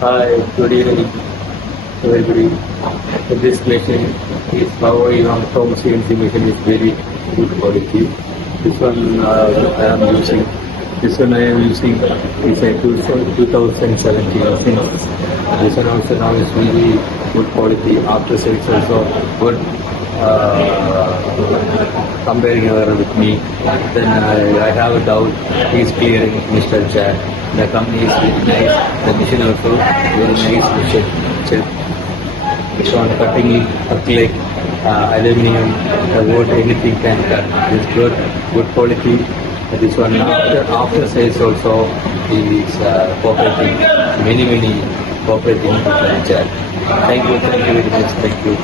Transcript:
Hi, good evening. Very good evening. So this machine is powering on TONG CNC machine is very good quality. This one I am using. This one I am using is a 2017 since this one also now is really good quality. After sales also good. Comparing her with me, then I have a doubt. He's clearing Mr. Jack. The company is very nice. The machine also very nice machine. It's on cutting acrylic, aluminum, wood, anything can cut. It's good quality. This one after sales also is cooperating, many cooperating with Jack. Thank you very much. Thank you.